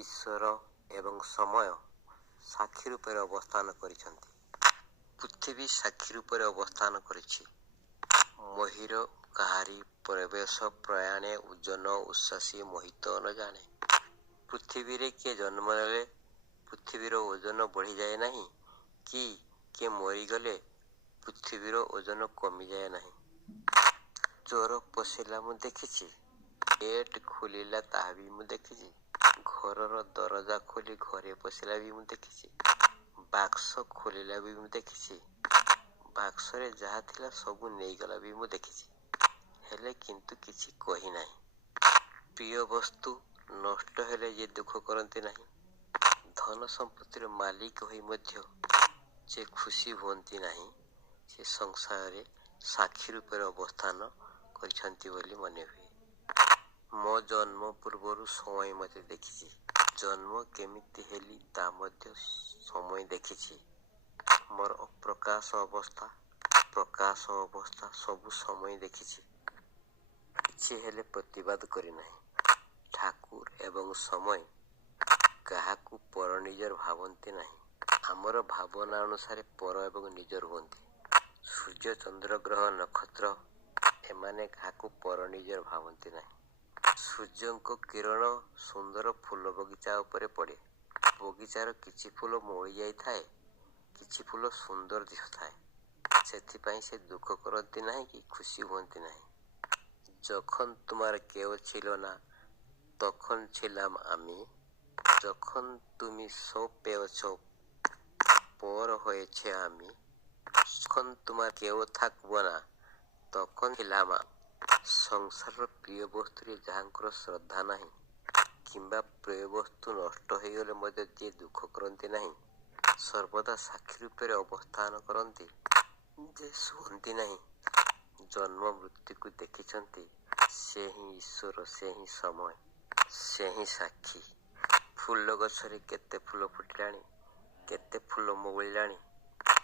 ଈଶ୍ୱର ଏବଂ ସମୟ ସାକ୍ଷୀ ରୂପରେ ଅବସ୍ଥାନ କରିଛନ୍ତି। ପୃଥିବୀ ସାକ୍ଷୀ ରୂପରେ ଅବସ୍ଥାନ କରିଛି। ମହୀର କାହାରି ପ୍ରବେଶ ପ୍ରୟାଣେ ଉଜ୍ଜନ ଉଶ୍ୱାସୀ ମୋହିତ ନ ଜାଣେ। ପୃଥିବୀରେ କିଏ ଜନ୍ମ ନେଲେ ପୃଥିବୀର ଓଜନ ବଢ଼ିଯାଏ ନାହିଁ, କି କିଏ ମରିଗଲେ ପୃଥିବୀର ଓଜନ କମିଯାଏ ନାହିଁ। ଚୋର ପଶିଲା ମୁଁ ଦେଖିଛି, ଗେଟ୍ ଖୋଲିଲା ତାହା ବି ମୁଁ ଦେଖିଛି। ଘରର ଦରଜା ଖୋଲି ଘରେ ପଶିଲା ବି ମୁଁ ଦେଖିଛି। ବାକ୍ସ ଖୋଲିଲା ବି ମୁଁ ଦେଖିଛି। ବାକ୍ସରେ ଯାହା ଥିଲା ସବୁ ନେଇଗଲା ବି ମୁଁ ଦେଖିଛି। ହେଲେ କିନ୍ତୁ କିଛି କହିନାହିଁ। ପ୍ରିୟ ବସ୍ତୁ ନଷ୍ଟ ହେଲେ ଯେ ଦୁଃଖ କରନ୍ତି ନାହିଁ, ଧନ ସମ୍ପତ୍ତିର ମାଲିକ ହୋଇ ମଧ୍ୟ ଯେ ଖୁସି ହୁଅନ୍ତି ନାହିଁ, ସେ ସଂସାରରେ ସାକ୍ଷୀ ରୂପରେ ଅବସ୍ଥାନ କରିଛନ୍ତି ବୋଲି ମନେ ହୁଏ। ମୋ ଜନ୍ମ ପୂର୍ବରୁ ସମୟ ମୋତେ ଦେଖିଛି। ଜନ୍ମ କେମିତି ହେଲି ତା ମଧ୍ୟ ସମୟ ଦେଖିଛି। ମୋର ଅପ୍ରକାଶ ଅବସ୍ଥା, ପ୍ରକାଶ ଅବସ୍ଥା ସବୁ ସମୟ ଦେଖିଛି। କିଛି ହେଲେ ପ୍ରତିବାଦ କରିନାହିଁ। ଠାକୁର ଏବଂ ସମୟ କାହାକୁ ପର ନିଜର ଭାବନ୍ତି ନାହିଁ। ଆମର ଭାବନା ଅନୁସାରେ ପର ଏବଂ ନିଜର ହୁଅନ୍ତି। ସୂର୍ଯ୍ୟ, ଚନ୍ଦ୍ର, ଗ୍ରହ, ନକ୍ଷତ୍ର ଏମାନେ କାହାକୁ ପର ନିଜର ଭାବନ୍ତି ନାହିଁ। ସୂର୍ଯ୍ୟଙ୍କ କିରଣ ସୁନ୍ଦର ଫୁଲ ବଗିଚା ଉପରେ ପଡ଼େ। ବଗିଚାର କିଛି ଫୁଲ ମଉଳି ଯାଇଥାଏ, କିଛି ଫୁଲ ସୁନ୍ଦର ଦିଶୁଥାଏ। ସେଥିପାଇଁ ସେ ଦୁଃଖ କରନ୍ତି ନାହିଁ କି খুশি হুঁতি ନାହିଁ। যখন তোমার কেউ ছিল না তখন ছিলাম আমি, যখন তুমি সব পেয়েছ পর হয়েছে আমি, যখন তোমার কেউ থাকব না তখন ছিলাম আমি। ସଂସାରର ପ୍ରିୟ ବସ୍ତୁରେ ଯାହାଙ୍କର ଶ୍ରଦ୍ଧା ନାହିଁ କିମ୍ବା ପ୍ରିୟ ବସ୍ତୁ ନଷ୍ଟ ହୋଇଗଲେ ମଧ୍ୟ ଯିଏ ଦୁଃଖ କରନ୍ତି ନାହିଁ, ସର୍ବଦା ସାକ୍ଷୀ ରୂପରେ ଅବସ୍ଥାନ କରନ୍ତି, ଯେ ଶୁଅନ୍ତି ନାହିଁ, ଜନ୍ମ ମୃତ୍ୟୁକୁ ଦେଖିଛନ୍ତି, ସେ ହିଁ ଈଶ୍ୱର, ସେ ହିଁ ସମୟ, ସେ ହିଁ ସାକ୍ଷୀ। ଫୁଲ ଗଛରେ କେତେ ଫୁଲ ଫୁଟିଲାଣି, କେତେ ଫୁଲ ମଉଳିଲାଣି,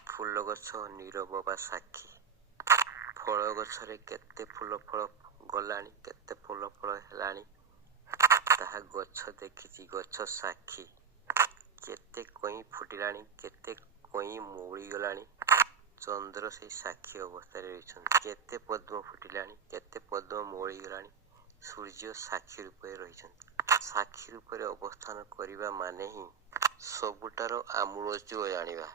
ଫୁଲ ଗଛ ନୀରବ ବା ସାକ୍ଷୀ। ଫଳ ଗଛରେ କେତେ ଫୁଲ ଫଳ ଗଲାଣି, କେତେ ଫୁଲ ଫଳ ହେଲାଣି, ତାହା ଗଛ ଦେଖିଛି, ଗଛ ସାକ୍ଷୀ। କେତେ କଇଁ ଫୁଟିଲାଣି, କେତେ କଇଁ ମଉଳିଗଲାଣି, ଚନ୍ଦ୍ର ସେଇ ସାକ୍ଷୀ ଅବସ୍ଥାରେ ରହିଛନ୍ତି। କେତେ ପଦ୍ମ ଫୁଟିଲାଣି, କେତେ ପଦ୍ମ ମଉଳିଗଲାଣି, ସୂର୍ଯ୍ୟ ସାକ୍ଷୀ ରୂପରେ ରହିଛନ୍ତି। ସାକ୍ଷୀ ରୂପରେ ଅବସ୍ଥାନ କରିବା ମାନେ ହିଁ ସବୁଠାରୁ ଆମୂଳଚୂଳ ଜାଣିବା।